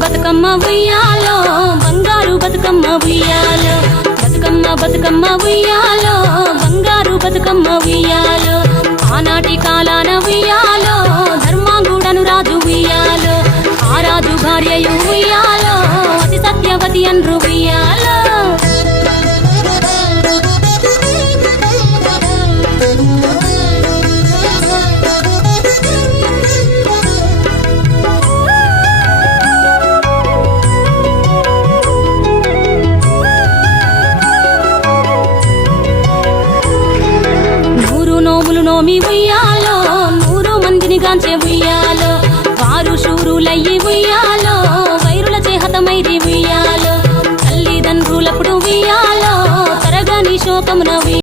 బతుకమ్మ ఉయ్యాలో బంగారు బతుకమ్మ ఉయ్యాలో, బతుకమ్మ బతుకమ్మ ఉయ్యాలో బంగారు బతుకమ్మ ఉయ్యాలో, ఆనాటి కాలాన ఉయ్యాలో ధర్మాంగుడను రాజు ఉయ్యాలో, ఆ రాజు భార్యయు ఉయ్యాలో అతి సత్యవతి అన్రు ఉయ్యాలో. నోమి ఉయ్యాలో 100 మందిని గాంచే ఉయ్యాలో, వారు శూరులయ్యి ఉయ్యాలో వైరుల చేహతమైరి ఉయ్యాలో, తల్లిదండ్రులప్పుడు ఉయ్యాలో తరగని శోకమున